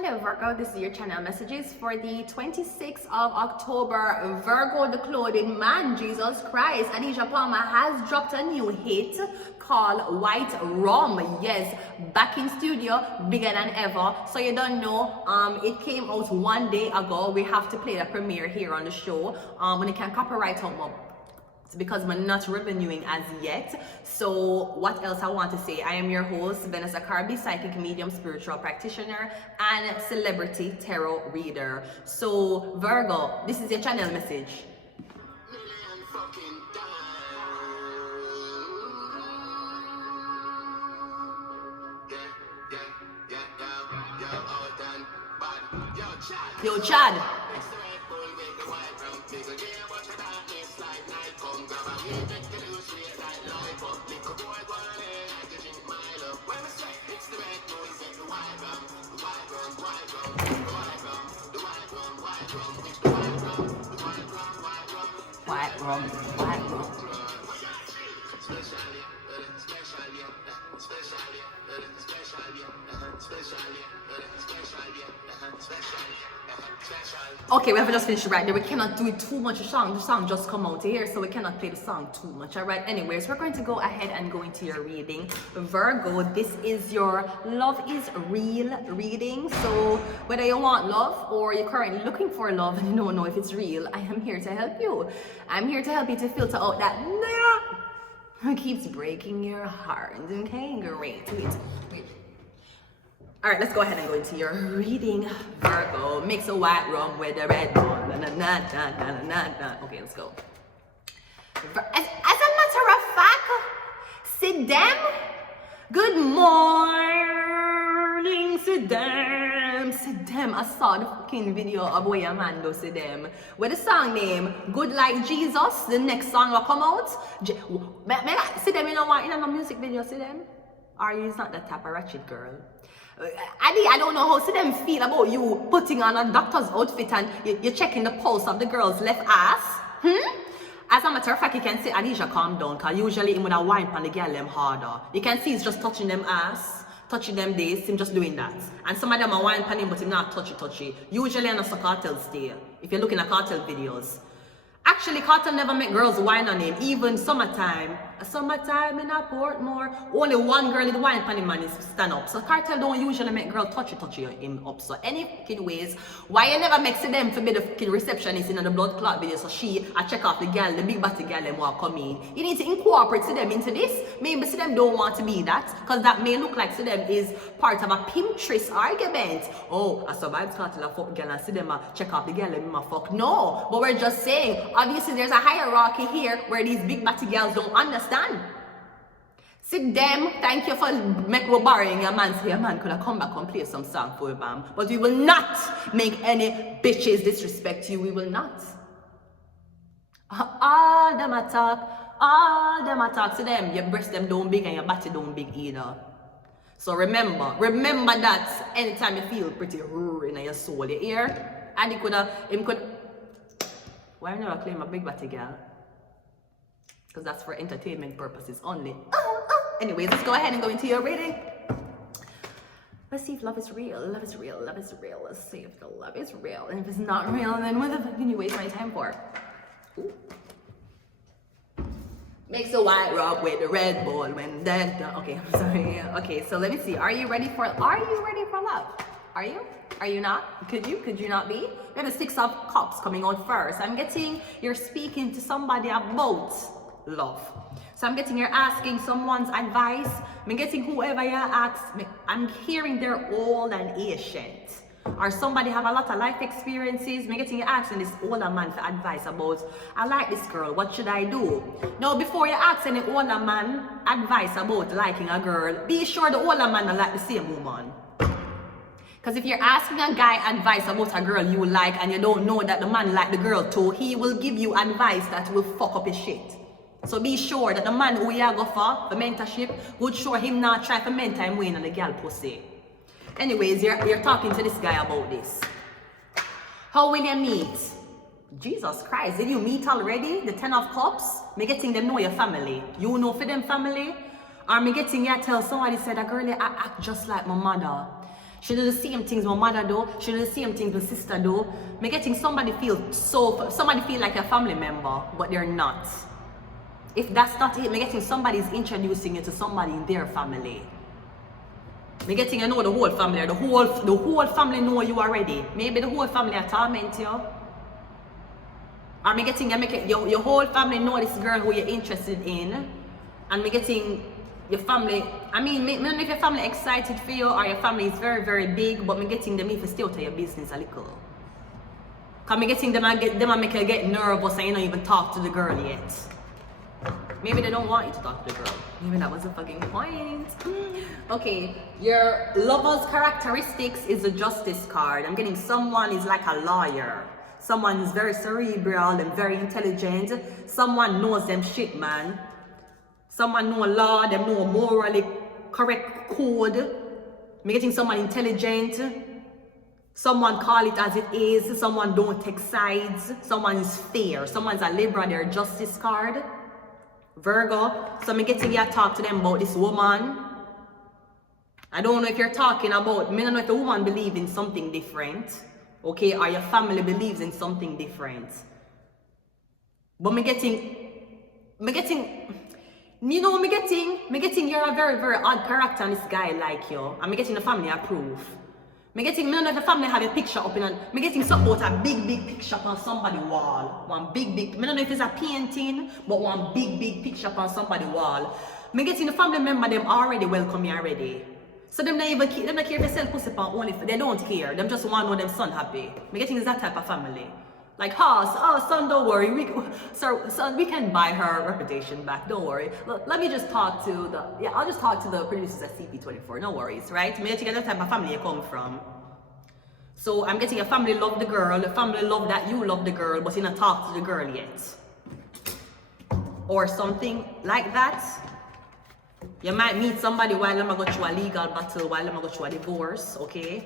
Hello Virgo, this is your channel messages for the 26th of October. Virgo, the clothing man, Jesus Christ. Anisha Palmer has dropped a new hit called White Rum. Yes, back in studio, bigger than ever. So you don't know, it came out one day ago. We have to play the premiere here on the show. When it can copyright out more. It's because we're not revenuing as yet. So what else I want to say? I am your host, Vanessa Carby, psychic medium, spiritual practitioner, and celebrity tarot reader. So Virgo, this is your channel message. Yo, Chad. White rum, white rum. Okay, we have just finished right there. We cannot do it too much. The song just come out here, so we cannot play the song too much. All right. Anyways, we're going to go ahead and go into your reading, Virgo. This is your love is real reading. So whether you want love or you're currently looking for love and you don't know if it's real, I am here to help you. I'm here to help you to filter out that who keeps breaking your heart. Okay, great. Wait. All right, let's go ahead and go into your reading, Virgo. Mix a white rum with a red one. Okay, let's go. As a matter of fact, sit down. Good morning, sit down. Sit down. I saw the fucking video of where your man does sit down. With the song name, Good Like Jesus. The next song will come out. Sit down, you know what? In a music video, sit down. Or you not that type of ratchet girl. I don't know how them feel about you putting on a doctor's outfit and you're checking the pulse of the girl's left ass. As a matter of fact, you can see Anisha calm down, because usually him would have wine on the girl them harder. You can see he's just touching them ass, touching them this, him just doing that. And some of them are wine on him, but him not touchy. Usually on a cartel stay, if you're looking at cartel videos. Actually, cartel never make girls wine on him, even summertime. Summertime in a Portmore, only one girl is wine on him and he stand up. So cartel don't usually make girl touchy him up. So any fucking ways, why you never make them to be the fucking receptionist in the blood clot video, so I check off the girl, the big body girl them walk come in. You need to incorporate them into this. Maybe them don't want to be that, because that may look like them is part of a Pinterest argument. Oh, I survived cartel a fuck girl and them check off the girl them fuck. No, but we're just saying, obviously there's a hierarchy here where these big body girls don't understand. Sit them, thank you for borrowing your man, so your man could have come back and play some song for you, bam. But we will not make any bitches disrespect you. We will not. All them attack to them. Your breast them don't big and your body don't big either. So remember that anytime you feel pretty in your soul, you hear? And he could have, why never claim a big body girl? Because that's for entertainment purposes only. Anyways, let's go ahead and go into your reading. Let's see if love is real. Love is real. Love is real. Let's see if the love is real. And if it's not real, then what the fuck can you waste my time for? Ooh. Makes a white rock with the red ball when that. Okay, I'm sorry. Okay, so let me see. Are you ready for love? Are you? Are you not? Could you not be? We have the Six of Cups coming out first. I'm getting you're speaking to somebody about love. So I'm getting you're asking someone's advice. I'm getting whoever you ask. I'm hearing they're old and ancient. Or somebody have a lot of life experiences. I'm getting you asking this older man for advice about, I like this girl, what should I do? Now, before you ask any older man advice about liking a girl, be sure the older man will like the same woman. Because if you're asking a guy advice about a girl you like and you don't know that the man like the girl too, he will give you advice that will fuck up his shit. So be sure that the man who you go for mentorship, would sure him not try to mentor him when on the girl pussy. Anyways, you're talking to this guy about this. How will you meet? Jesus Christ, did you meet already? The 10 of Cups? Me getting them know your family. You know for them family? Or me getting you tell somebody said, a girl I act just like my mother. She do the same things my mother do. She do the same things my sister do. Me getting somebody feel like a family member, but they're not. If that's not it, me getting somebody's introducing you to somebody in their family. Me getting you know the whole family, the whole family know you already. Maybe the whole family are torment you. Or me getting your whole family know this girl who you're interested in, and me getting your family. I mean, me don't know if your family excited for you or your family is very, very big, but me getting them if you stay out of your business a little. Cause me getting them and make you get nervous and you don't even talk to the girl yet. Maybe they don't want you to talk to the girl. Maybe that was the fucking point. Okay, your lover's characteristics is a justice card. I'm getting someone is like a lawyer. Someone is very cerebral and very intelligent. Someone knows them shit, man. Someone know law, them know morally correct code. I'm getting someone intelligent. Someone call it as it is. Someone don't take sides. Someone is fair. Someone's a Libra, their justice card. Virgo. So I'm getting you to talk to them about this woman. I don't know if you're talking about, I don't know if the woman believes in something different. Okay, or your family believes in something different. But me getting you're a very, very odd character and this guy like you. And me getting the family approve. Me don't know if the family have a picture up in and me getting something about a big picture on somebody's wall. One big, me don't know if it's a painting, but one big picture on somebody's wall. Me getting the family member them already welcome me already. So them not even them not care if they sell pussy pan only if they don't care. Them just want to know them son happy. Me getting is that type of family. Like, son, don't worry. We can buy her reputation back. Don't worry. Look, let me just talk to I'll just talk to the producers at CP24. No worries, right? Me getting that type of family you come from. So I'm getting a family love the girl, the family love that you love the girl, but you not talk to the girl yet. Or something like that. You might meet somebody while I'm going to go through a legal battle, while I'm going to go through a divorce, okay?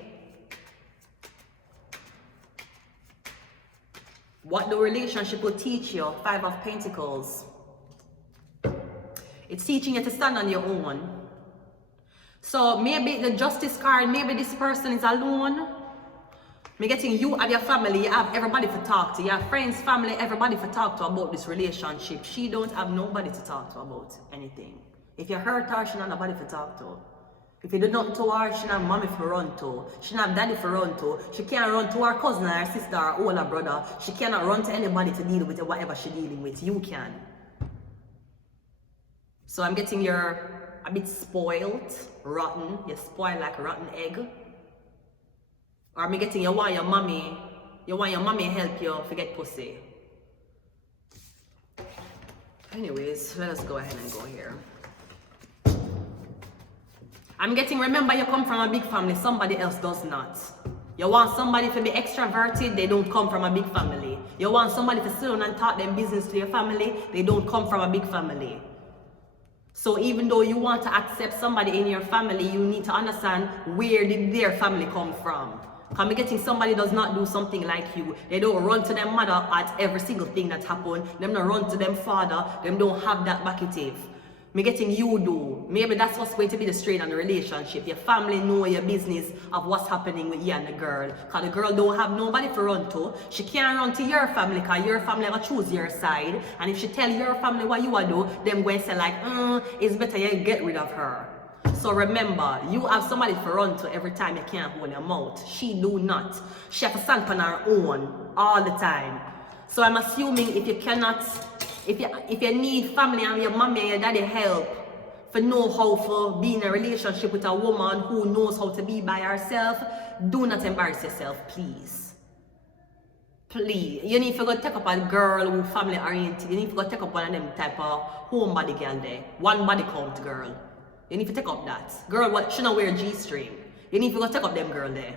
What the relationship will teach you, 5 of Pentacles. It's teaching you to stand on your own. So maybe the justice card, maybe this person is alone. Me getting you and your family, you have everybody to talk to. You have friends, family, everybody to talk to about this relationship. She don't have nobody to talk to about anything. If you hurt her, she don't have nobody to talk to. If you do nothing to her, she don't have mommy to run to. She don't have daddy to run to. She can't run to her cousin, her sister, her older brother. She cannot run to anybody to deal with whatever she's dealing with. You can. So I'm getting you're a bit spoiled, rotten. You're spoiled like a rotten egg. Or me getting you want your mommy help you forget pussy. Anyways, let us go ahead and go here. I'm getting, remember you come from a big family, somebody else does not. You want somebody to be extroverted, they don't come from a big family. You want somebody to sit down and talk them business to your family, they don't come from a big family. So even though you want to accept somebody in your family, you need to understand where did their family come from. Because I'm getting somebody does not do something like you. They don't run to their mother at every single thing that happened. Them don't run to them father. Them don't have that backative. Me getting you do. Maybe that's what's going to be the strain on the relationship. Your family know your business of what's happening with you and the girl. Because the girl don't have nobody to run to. She can't run to your family because your family will choose your side. And if she tell your family what you will do, them going to say like, it's better you get rid of her. So remember, you have somebody to run to every time you can't hold your mouth. She do not. She has to stand on her own all the time. So I'm assuming if you cannot, if you need family and your mommy and your daddy help for know how to be in a relationship with a woman who knows how to be by herself, do not embarrass yourself, please. Please. You need to go take up a girl who family oriented. You need to go take up one of them type of homebody girl there. One body count girl. You need to take up that. Girl, what? She don't wear G-string. You need to go take up them girl there.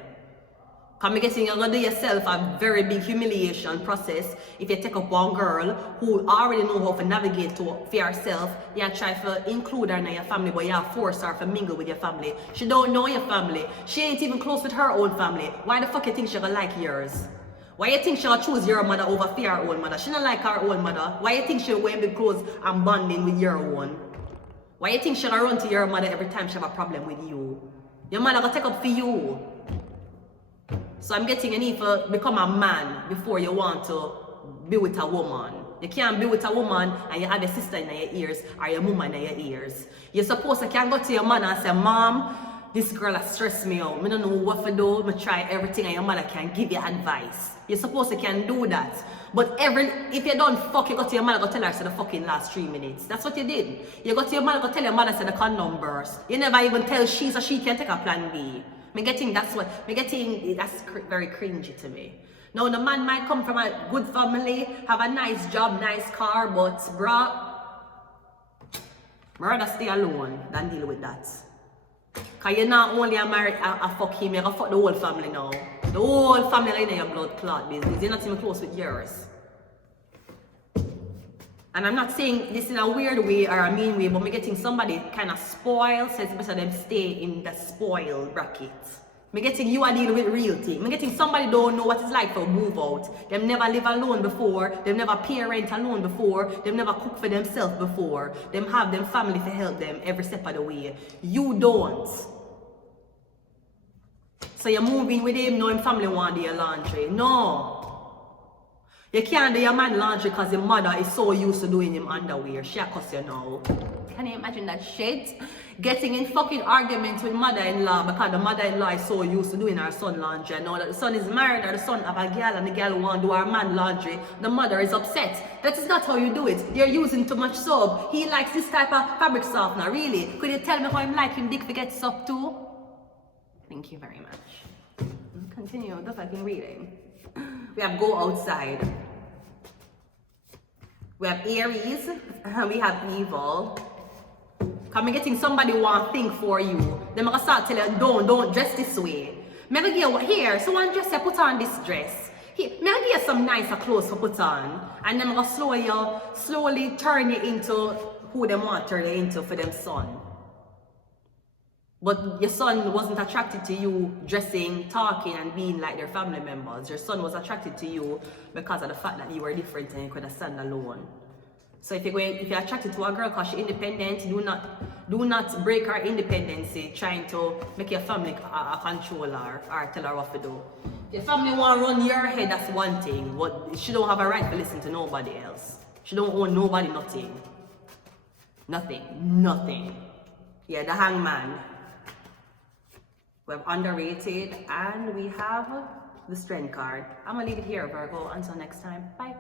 Because I'm guessing you're going to do yourself a very big humiliation process if you take up one girl who already know how to navigate for herself. You try to include her in your family, but you force her to mingle with your family. She don't know your family. She ain't even close with her own family. Why the fuck you think she gonna like yours? Why you think she'll choose your mother over her own mother? She don't like her own mother. Why you think she'll wear be close and bonding with your own? Why you think she'll run to your mother every time she have a problem with you? Your man gonna take up for you. So I'm getting you need to become a man before you want to be with a woman. You can't be with a woman and you have a sister in your ears or your mama in your ears. You're supposed to can go to your man and say, Mom, this girl has stressed me out. I don't know what to do. I try everything and your mother can give you advice. You're supposed to can do that. But if you don't fuck, you go to your mother, go tell her say the fucking last 3 minutes. That's what you did. You go to your mother, go tell your mother say the condom burst. You never even tell she so she can take a plan B. That's very cringy to me. Now the man might come from a good family, have a nice job, nice car, but bruh, I'd rather stay alone than deal with that. Cause you're not only a married a fuck him, you're gonna fuck the whole family now. The whole family in your blood clot business. You're not even close with yours. And I'm not saying this in a weird way or a mean way, but me getting somebody kind of spoiled, so it's better them stay in the spoiled bracket. Me getting you a deal with real thing. Me getting somebody don't know what it's like to move out. Them never live alone before. Them never parent alone before. Them never cook for themselves before. Them have them family to help them every step of the way. You don't. So you're moving with him, no, him family want to do your laundry. No. You can't do your man laundry because your mother is so used to doing him underwear. She cuss you now. Can you imagine that shit? Getting in fucking arguments with mother-in-law because the mother-in-law is so used to doing her son laundry. Now that the son is married or the son have a girl and the girl want to do her man laundry, the mother is upset. That is not how you do it. You're using too much soap. He likes this type of fabric softener. Really? Could you tell me how him like him dick to get soap too? Thank you very much. Continue the fucking reading. We have go outside. We have Aries, and we have evil. Come getting somebody who want to think for you. Then I'm gonna start telling you, don't dress this way. I'm gonna give you here, so one dress you put on this dress. Here, I'm gonna give you some nicer clothes to put on. And then I'm gonna slowly turn you into who they want to turn you into for them son. But your son wasn't attracted to you dressing, talking, and being like their family members. Your son was attracted to you because of the fact that you were different and you could stand alone. So if you're attracted to a girl because she's independent, do not break her independence trying to make your family a controller or tell her what to do. If your family want to run your head, that's one thing, but she don't have a right to listen to nobody else. She don't own nobody nothing. Nothing. Yeah, the hangman. We have underrated and we have the strength card. I'm gonna leave it here, Virgo. Until next time, bye.